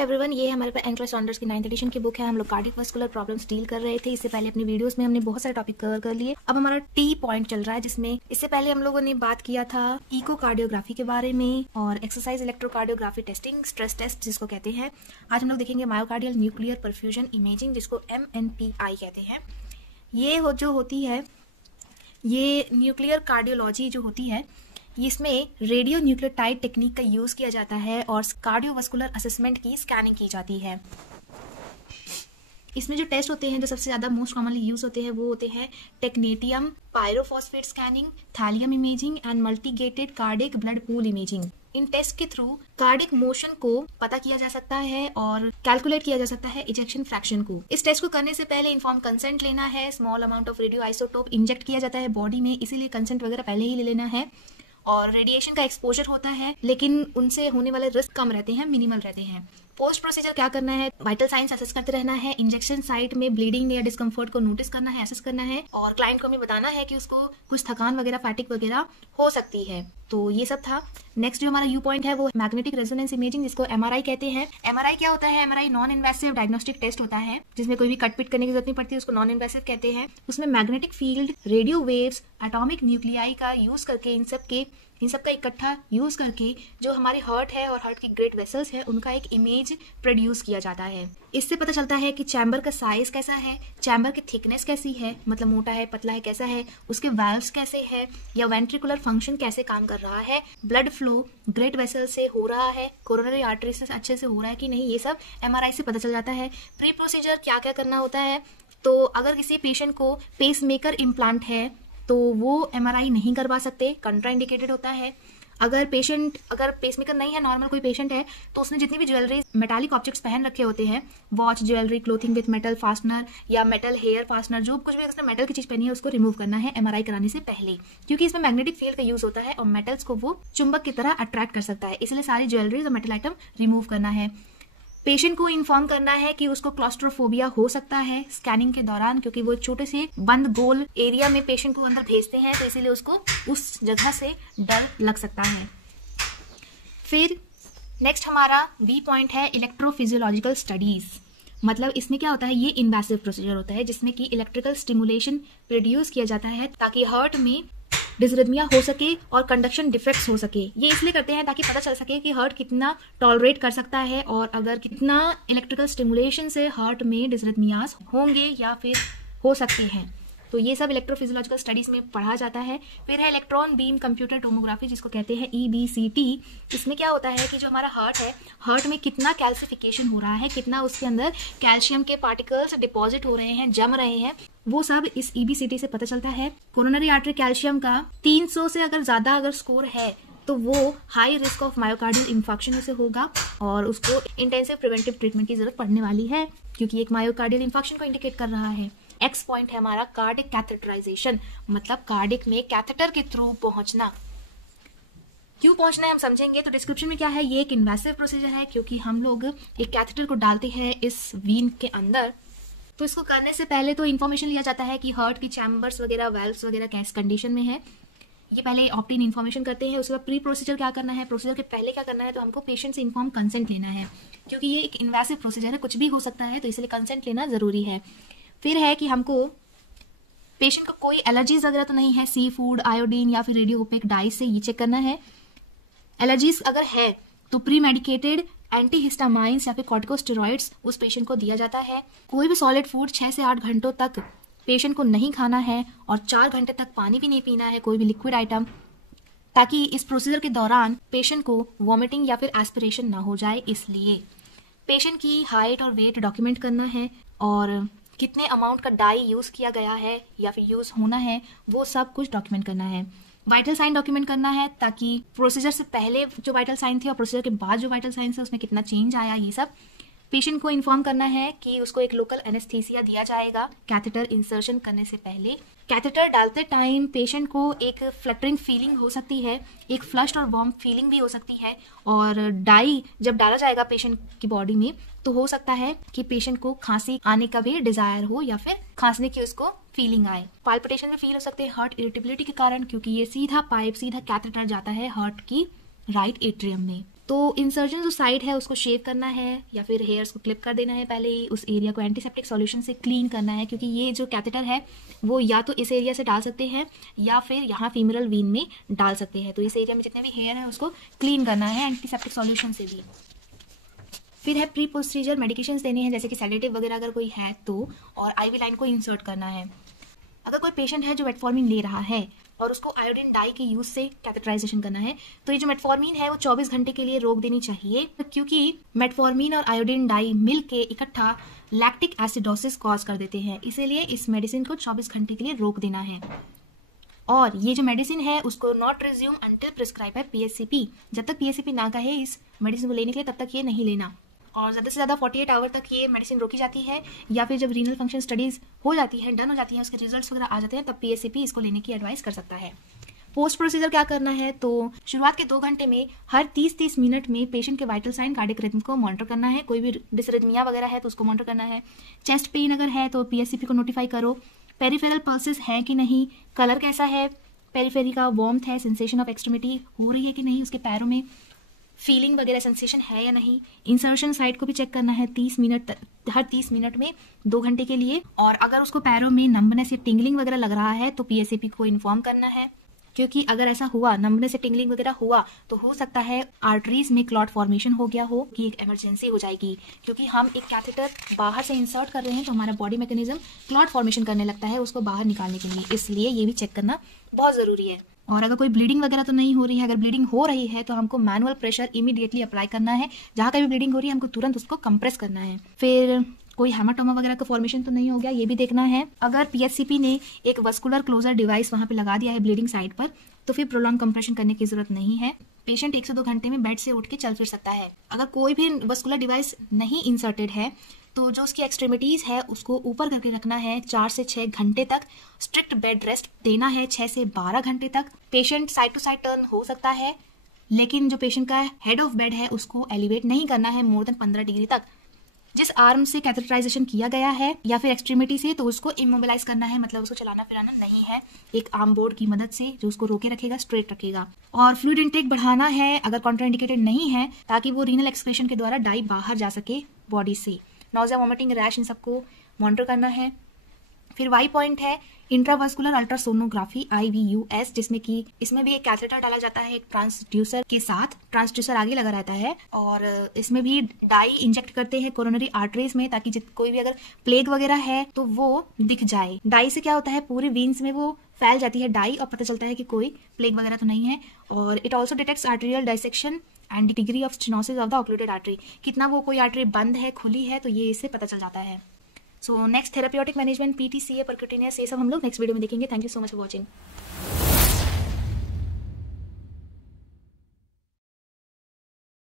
Everyone, ये हमारे पास एनक्लेस Saunders की 9th एडिशन की बुक है। हम लोग कार्डियोवास्कुलर प्रॉब्लम्स डील कर रहे थे। इससे पहले अपनी वीडियोस में हमने बहुत सारे टॉपिक कवर कर लिए। अब हमारा टी पॉइंट चल रहा है, जिसमें इससे पहले हम लोगों ने बात किया था इकोकार्डियोग्राफी के बारे में और exercise electrocardiography testing, stress test जिसको कहते हैं। आज हम लोग देखेंगे मायोकार्डियल न्यूक्लियर परफ्यूजन इमेजिंग, जिसको MNPI कहते हैं। ये जो होती है, ये न्यूक्लियर कार्डियोलॉजी जो होती है, इसमें रेडियो न्यूक्लियोटाइड टेक्निक का यूज किया जाता है और कार्डियोवास्कुलर असेसमेंट की स्कैनिंग की जाती है। इसमें जो टेस्ट होते हैं, जो सबसे ज्यादा मोस्ट कॉमनली यूज होते हैं, वो होते हैं technetium pyrophosphate scanning, thallium imaging and multigated cardiac blood pool imaging. इन टेस्ट के थ्रू कार्डिक मोशन को पता किया जा सकता है और कैलकुलेट किया जा सकता है इजेक्शन फ्रैक्शन को। इस टेस्ट को करने से पहले इन्फॉर्म कंसेंट लेना है। Small amount of radio isotope inject किया जाता है बॉडी में, इसीलिए कंसेंट वगैरह पहले ही ले लेना है। और रेडिएशन का एक्सपोजर होता है, लेकिन उनसे होने वाले रिस्क कम रहते हैं, मिनिमल रहते हैं। पोस्ट प्रोसीजर क्या करना है, वाइटल साइंस असेस करते रहना है। इंजेक्शन साइट में ब्लीडिंग या डिस्कम्फर्ट को नोटिस करना है, असेस करना है और क्लाइंट को हमें बताना है कि उसको कुछ थकान वगैरह, फैटिक वगैरह हो सकती है। तो ये सब था। नेक्स्ट जो हमारा यू पॉइंट है वो मैग्नेटिक रेजोनेंस इमेजिंग, जिसको MRI कहते हैं। MRI क्या होता है? MRI non invasive diagnostic test होता है, जिसमें कोई भी कटपिट करने की जरूरत नहीं पड़ती, उसको नॉन इन्वेसिव कहते हैं। उसमें magnetic field, radio waves, atomic nuclei का यूज करके, इन सब का इकट्ठा यूज करके जो हमारे हार्ट है और हार्ट की ग्रेट वेसल्स है, उनका एक इमेज प्रोड्यूस किया जाता है। इससे पता चलता है कि चैम्बर का साइज कैसा है, चैम्बर की थिकनेस कैसी है, मतलब मोटा है, पतला है, कैसा है, उसके वाल्व्स कैसे है या वेंट्रिकुलर फंक्शन कैसे काम कर रहा है, ब्लड फ्लो ग्रेट वेसल से हो रहा है, कोरोनरी आर्टरी से अच्छे से हो रहा है कि नहीं, ये सब MRI से पता चल जाता है। प्री प्रोसीजर क्या क्या करना होता है, तो अगर किसी पेशेंट को पेसमेकर इम्प्लांट है तो वो MRI नहीं करवा सकते, कंट्राइंडिकेटेड होता है। अगर पेसमेकर नहीं है, नॉर्मल कोई पेशेंट है, तो उसने जितनी भी ज्वेलरी, मेटालिक ऑब्जेक्ट्स पहन रखे होते हैं, watch, jewellery, clothing with metal fastener या मेटल हेयर फास्टनर, जो कुछ भी उसने मेटल की चीज पहनी है, उसको रिमूव करना है MRI कराने से पहले, क्योंकि इसमें मैग्नेटिक फील्ड का यूज होता है और मेटल्स को वो चुंबक की तरह अट्रैक्ट कर सकता है, इसलिए सारी ज्वेलरी और मेटल आइटम रिमूव करना है। पेशेंट को इन्फॉर्म करना है कि उसको क्लॉस्ट्रोफोबिया हो सकता है स्कैनिंग के दौरान, क्योंकि वो छोटे से बंद गोल एरिया में पेशेंट को अंदर भेजते हैं, तो इसीलिए उसको उस जगह से डर लग सकता है। फिर नेक्स्ट हमारा V पॉइंट है इलेक्ट्रोफिजियोलॉजिकल स्टडीज। मतलब इसमें क्या होता है, ये इन्वेसिव प्रोसीजर होता है, जिसमें कि इलेक्ट्रिकल स्टिमुलेशन प्रोड्यूस किया जाता है ताकि हार्ट में डिसरिथमिया हो सके और कंडक्शन डिफेक्ट्स हो सके। ये इसलिए करते हैं ताकि पता चल सके कि हार्ट कितना टॉलरेट कर सकता है और अगर कितना इलेक्ट्रिकल स्टिमुलेशन से हार्ट में डिसरिथमियास होंगे या फिर हो सकते हैं। तो ये सब इलेक्ट्रोफिजियोलॉजिकल स्टडीज में पढ़ा जाता है। फिर है इलेक्ट्रॉन बीम कंप्यूटर टोमोग्राफी, जिसको कहते हैं EBCT। इसमें क्या होता है कि जो हमारा हार्ट है, हार्ट में कितना कैल्सिफिकेशन हो रहा है, कितना उसके अंदर कैल्शियम के पार्टिकल्स डिपॉजिट हो रहे हैं, जम रहे हैं, वो सब इस EBCT से पता चलता है। कोरोनरी आर्टरी कैल्शियम का 300 से अगर ज्यादा अगर स्कोर है तो वो high risk of myocardial infarction से होगा और उसको इंटेंसिव प्रिवेंटिव ट्रीटमेंट की जरूरत पड़ने वाली है, क्योंकि एक मायोकार्डियल इंफार्क्शन को इंडिकेट कर रहा है। X पॉइंट है हमारा कार्डिक कैथेटराइजेशन, मतलब कार्डिक में कैथेटर के थ्रू पहुंचना। क्यों पहुंचना है हम समझेंगे, तो डिस्क्रिप्शन में क्या है, ये एक इन्वेसिव प्रोसीजर है, क्योंकि हम लोग एक कैथेटर को डालते हैं इस वीन के अंदर। तो इसको करने से पहले तो इन्फॉर्मेशन लिया जाता है कि हार्ट की चैम्बर्स वगैरह, वेल्व्स वगैरह कैस कंडीशन में है, ये पहले ऑप्ट-इन इन्फॉर्मेशन करते हैं। उसके बाद प्री प्रोसीजर क्या करना है, प्रोसीजर के पहले क्या करना है, तो हमको पेशेंट से इन्फॉर्म कंसेंट लेना है, क्योंकि ये एक इन्वेसिव प्रोसीजर है, कुछ भी हो सकता है, तो इसलिए कंसेंट लेना जरूरी है। फिर है कि हमको पेशेंट को कोई एलर्जीज वगैरह तो नहीं है, सी फूड, आयोडीन या फिर रेडियो ओपेक डाई से ये चेक करना है। एलर्जीज अगर है तो प्री मेडिकेटेड एंटीहिस्टामाइंस या फिर कॉर्टिकोस्टेरॉइड्स उस पेशेंट को दिया जाता है। कोई भी सॉलिड फूड 6 से 8 घंटों तक पेशेंट को नहीं खाना है और 4 घंटे तक पानी भी नहीं पीना है, कोई भी लिक्विड आइटम, ताकि इस प्रोसीजर के दौरान पेशेंट को वॉमिटिंग या फिर एस्पिरेशन ना हो जाए। इसलिए पेशेंट की हाइट और वेट डॉक्यूमेंट करना है और कितने अमाउंट का डाई यूज किया गया है या फिर यूज होना है, वो सब कुछ डॉक्यूमेंट करना है। वाइटल साइन डॉक्यूमेंट करना है, ताकि प्रोसीजर से पहले जो वाइटल साइन थे और प्रोसीजर के बाद जो वाइटल साइन है उसमें कितना चेंज आया, ये सब पेशेंट को इन्फॉर्म करना है कि उसको एक लोकल एनेस्थीसिया दिया जाएगा कैथेटर इंसर्शन करने से पहले। कैथेटर डालते टाइम पेशेंट को एक फ्लटरिंग फीलिंग हो सकती है, एक फ्लश्ड और वार्म फीलिंग भी हो सकती है, और डाई जब डाला जाएगा पेशेंट की बॉडी में तो हो सकता है कि पेशेंट को खांसी आने का भी डिजायर हो या फिर खांसने की उसको फीलिंग आए। पाल्पिटेशन में फील हो सकते हैं हार्ट इरिटेबिलिटी के कारण, क्योंकि ये सीधा पाइप, सीधा कैथेटर जाता है हार्ट की राइट एट्रियम में। तो इंसर्जन जो साइड है उसको शेव करना है या फिर हेयर्स को क्लिप कर देना है, पहले ही उस एरिया को एंटीसेप्टिक सॉल्यूशन से क्लीन करना है, क्योंकि ये जो कैथेटर है वो या तो इस एरिया से डाल सकते हैं या फिर यहाँ फीमेरल वीन में डाल सकते हैं। तो इस एरिया में जितने भी हेयर है उसको क्लीन करना है एंटीसेप्टिक सॉल्यूशन से भी। फिर है प्री प्रोसीजर मेडिकेशंस देने हैं, जैसे कि सेडेटिव वगैरह अगर कोई है तो, और आईवी लाइन को इंसर्ट करना है। अगर कोई पेशेंट है जो मेटफॉर्मिन ले रहा है और उसको आयोडीन डाई के यूज से कैथेटराइजेशन करना है, तो ये जो मेटफॉर्मिन है वो 24 घंटे के लिए रोक देनी चाहिए, क्योंकि मेटफॉर्मिन और आयोडीन डाई मिल के इकट्ठा लैक्टिक एसिडोसिस कॉज कर देते हैं, इसीलिए इस मेडिसिन को 24 घंटे के लिए रोक देना है। और ये जो मेडिसिन है उसको नॉट रिज्यूम अंटिल प्रिस्क्राइब है पीएससीपी, जब तक पीएससीपी ना कहे इस मेडिसिन को लेने के लिए तब तक ये नहीं लेना। और ज़्यादा से ज़्यादा 48 आवर तक ये मेडिसिन रोकी जाती है, या फिर जब रीनल फंक्शन स्टडीज़ हो जाती है, डन हो जाती है, उसके रिजल्ट्स वगैरह आ जाते हैं, तब पीएससीपी इसको लेने की एडवाइस कर सकता है। पोस्ट प्रोसीजर क्या करना है, तो शुरुआत के 2 घंटे में हर 30-30 मिनट में पेशेंट के वाइटल साइन कार्डियक रिदम को मॉनिटर करना है। कोई भी डिसरिथमिया वगैरह है तो उसको मॉनिटर करना है। चेस्ट पेन अगर है तो पीएससीपी को नोटिफाई करो। पेरिफेरल पल्सेस है कि नहीं, कलर कैसा है पेरिफेरी का, वार्मथ है, सेंसेशन ऑफ एक्सट्रीमिटी हो रही है कि नहीं, उसके पैरों में फीलिंग वगैरह सेंसेशन है या नहीं। इंसर्शन साइट को भी चेक करना है हर 30 मिनट में 2 घंटे के लिए। और अगर उसको पैरों में नंबनेस या टिंगलिंग वगैरह लग रहा है तो पीएससीपी को इन्फॉर्म करना है, क्योंकि अगर ऐसा हुआ, नंबनेस या टिंगलिंग वगैरह हुआ, तो हो सकता है आर्टरीज में क्लॉट फॉर्मेशन हो गया हो, कि एक इमरजेंसी हो जाएगी, क्योंकि हम एक कैथेटर बाहर से इंसर्ट कर रहे हैं तो हमारा बॉडी मैकेनिज्म क्लॉट फॉर्मेशन करने लगता है उसको बाहर निकालने के लिए, इसलिए ये भी चेक करना बहुत ज़रूरी है। और अगर कोई ब्लीडिंग वगैरह तो नहीं हो रही है, अगर ब्लीडिंग हो रही है तो हमको मैनुअल प्रेशर इमीडिएटली अप्लाई करना है, जहाँ कहीं भी ब्लीडिंग हो रही है हमको तुरंत उसको कंप्रेस करना है। फिर कोई हेमाटोमा वगैरह का फॉर्मेशन तो नहीं हो गया, ये भी देखना है। अगर पीएससीपी ने एक वस्कुलर क्लोजर डिवाइस वहाँ पे लगा दिया है ब्लीडिंग साइड पर, तो फिर प्रोलॉन्ग कंप्रेशन करने की जरूरत नहीं है। पेशेंट 1 से 2 घंटे में बेड से उठ के चल फिर सकता है। अगर कोई भी वस्कुलर डिवाइस नहीं इंसर्टेड है तो जो उसकी एक्सट्रीमिटीज़ है उसको ऊपर करके रखना है 4 से 6 घंटे तक। स्ट्रिक्ट बेड रेस्ट देना है 6 से 12 घंटे तक। Patient side to side turn हो सकता है, लेकिन जो पेशेंट का हेड ऑफ बेड है उसको एलिवेट नहीं करना है मोर देन 15 डिग्री तक। जिस आर्म से कैथेटराइजेशन किया गया है या फिर एक्सट्रीमिटी से, तो उसको इमोबिलाइज करना है, मतलब उसको चलाना फिराना नहीं है, एक आर्म बोर्ड की मदद से जो उसको रोके रखेगा, स्ट्रेट रखेगा। और फ्लूइड इंटेक बढ़ाना है अगर कॉन्ट्राइंडिकेटेड नहीं है, ताकि वो रीनल एक्सक्रीशन के द्वारा डाई बाहर जा सके बॉडी से। नोजिया, वॉमिटिंग, रैश, इन सबको मॉनिटर करना है। फिर वाई पॉइंट है इंट्रावस्कुलर अल्ट्रासोनोग्राफी IVUS, जिसमें कि इसमें भी एक कैथेटर डाला जाता है एक ट्रांसड्यूसर के साथ, ट्रांसड्यूसर आगे लगा रहता है, और इसमें भी डाई इंजेक्ट करते हैं कोरोनरी आर्टरीज में, ताकि कोई भी अगर प्लेग वगैरह है तो वो दिख जाए। डाई से क्या होता है, पूरी वीन्स में वो फैल जाती है डाई और पता चलता है कि कोई प्लेग वगैरह तो नहीं है। और it also detects arterial dissection and degree of stenosis of the occluded artery, कितना वो कोई आर्टरी बंद है, खुली है, तो ये इससे पता चल जाता है। So next therapeutic management, PTCA, percutaneous, ये सब हम लोग नेक्स्ट वीडियो में देखेंगे। Thank you so much for watching.